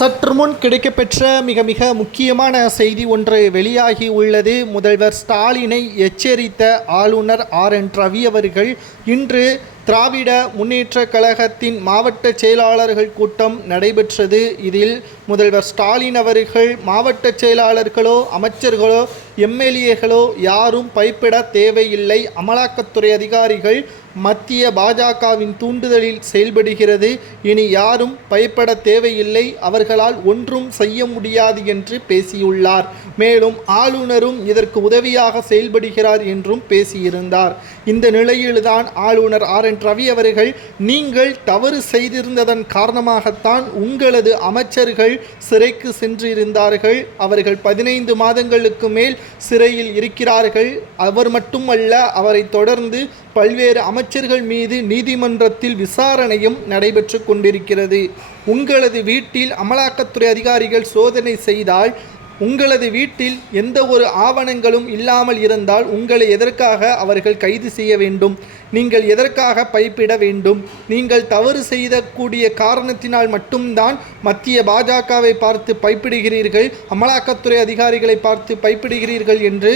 சற்று முன் கிடைக்கப்பெற்ற மிக மிக முக்கியமான செய்தி ஒன்று வெளியாகி உள்ளது. முதல்வர் ஸ்டாலினை எச்சரித்த ஆளுநர் RN ரவி அவர்கள் இன்று திராவிட முன்னேற்றக் கழகத்தின் மாவட்ட செயலாளர்கள் கூட்டம் நடைபெற்றது. இதில் முதல்வர் ஸ்டாலின் அவர்கள் மாவட்ட செயலாளர்களோ அமைச்சர்களோ MLAக்களோ யாரும் பயப்பட தேவையில்லை, அமலாக்கத்துறை அதிகாரிகள் மத்திய பாஜகவின் தூண்டுதலில் செயல்படுகிறது, இனி யாரும் பயப்பட தேவையில்லை, அவர்களால் ஒன்றும் செய்ய முடியாது என்று பேசியுள்ளார். மேலும் ஆளுநரும் இதற்கு உதவியாக செயல்படுகிறார் என்றும் பேசியிருந்தார். இந்த நிலையில்தான் ஆளுநர் RN ரவி அவர்கள், நீங்கள் தவறு செய்திருந்ததன் காரணமாகத்தான் உங்களது அமைச்சர்கள் சிறைக்கு சென்றிருந்தார்கள், அவர்கள் 15 மாதங்களுக்கு மேல் சிறையில் இருக்கிறார்கள், அவர் மட்டுமல்ல அவரை தொடர்ந்து பல்வேறு அமைச்சர்கள் மீது நீதிமன்றத்தில் விசாரணையும் நடைபெற்று கொண்டிருக்கிறது. உங்களது வீட்டில் அமலாக்கத்துறை அதிகாரிகள் சோதனை செய்தால், உங்களது வீட்டில் எந்த ஒரு ஆவணங்களும் இல்லாமல் இருந்தால் உங்களை எதற்காக அவர்கள் கைது செய்ய வேண்டும்? நீங்கள் எதற்காக பயப்பட வேண்டும்? நீங்கள் தவறு செய்யக்கூடிய காரணத்தினால் மட்டும்தான் மத்திய பாஜகவை பார்த்து பயப்படுகிறீர்கள், அமலாக்கத்துறை அதிகாரிகளை பார்த்து பயப்படுகிறீர்கள் என்று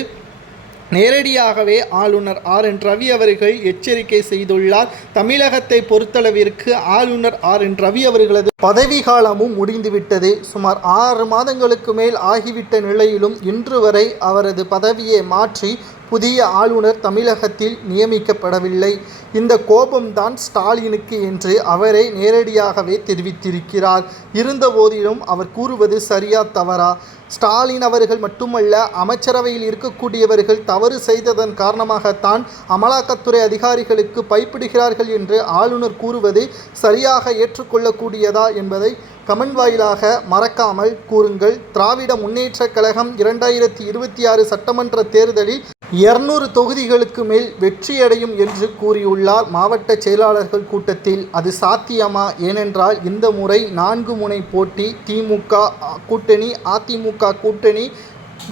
நேரடியாகவே ஆளுநர் RN ரவி அவர்கள் எச்சரிக்கை செய்துள்ளார். தமிழகத்தை பொறுத்தளவிற்கு ஆளுநர் RN ரவி அவர்களது பதவி காலமும் முடிந்துவிட்டது. சுமார் 6 மாதங்களுக்கு மேல் ஆகிவிட்ட நிலையிலும் இன்று வரை அவரது பதவியை மாற்றி புதிய ஆளுநர் தமிழகத்தில் நியமிக்கப்படவில்லை. இந்த கோபம்தான் ஸ்டாலினுக்கு என்று அவரை நேரடியாகவே தெரிவித்திருக்கிறார். இருந்தபோதிலும் அவர் கூறுவது சரியா தவறா? ஸ்டாலின் அவர்கள் மட்டுமல்ல, அமைச்சரவையில் இருக்கக்கூடியவர்கள் தவறு செய்ததன் காரணமாகத்தான் அமலாக்கத்துறை அதிகாரிகளுக்கு பயப்படுகிறார்கள் என்று ஆளுநர் கூறுவது சரியாக ஏற்றுக்கொள்ளக்கூடியதா என்பதை கமெண்ட் வாயிலாக மறக்காமல் கூறுங்கள். திராவிட முன்னேற்றக் கழகம் 2026 சட்டமன்ற தேர்தலில் 200 தொகுதிகளுக்கு மேல் வெற்றியடையும் என்று கூறியுள்ளார் மாவட்ட செயலாளர்கள் கூட்டத்தில். அது சாத்தியமா? ஏனென்றால் இந்த முறை 4 முனை போட்டி. திமுக கூட்டணி, அதிமுக கூட்டணி,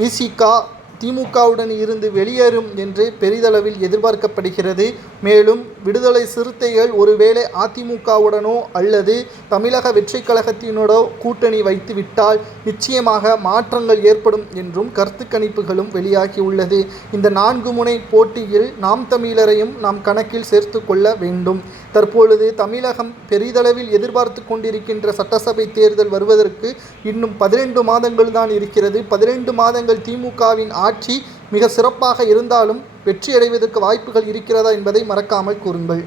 விசிக திமுகவுடன் இருந்து வெளியேறும் என்று பெரிதளவில் எதிர்பார்க்கப்படுகிறது. மேலும் விடுதலை சிறுத்தைகள் ஒருவேளை அதிமுகவுடனோ அல்லது தமிழக வெற்றி கழகத்தினோடோ கூட்டணி வைத்துவிட்டால் நிச்சயமாக மாற்றங்கள் ஏற்படும் என்றும் கருத்து கணிப்புகளும் வெளியாகியுள்ளது. இந்த 4 முனை போட்டியில் நாம் தமிழரையும் நாம் கணக்கில் சேர்த்து கொள்ள வேண்டும். தற்பொழுது தமிழகம் பெரிதளவில் எதிர்பார்த்து கொண்டிருக்கின்ற சட்டசபை தேர்தல் வருவதற்கு இன்னும் 12 மாதங்கள் தான் இருக்கிறது. 12 மாதங்கள் திமுகவின் ஆட்சி மிக சிறப்பாக இருந்தாலும் வெற்றியடைவதற்கு வாய்ப்புகள் இருக்கிறதா என்பதை மறக்காமல் கூறுங்கள்.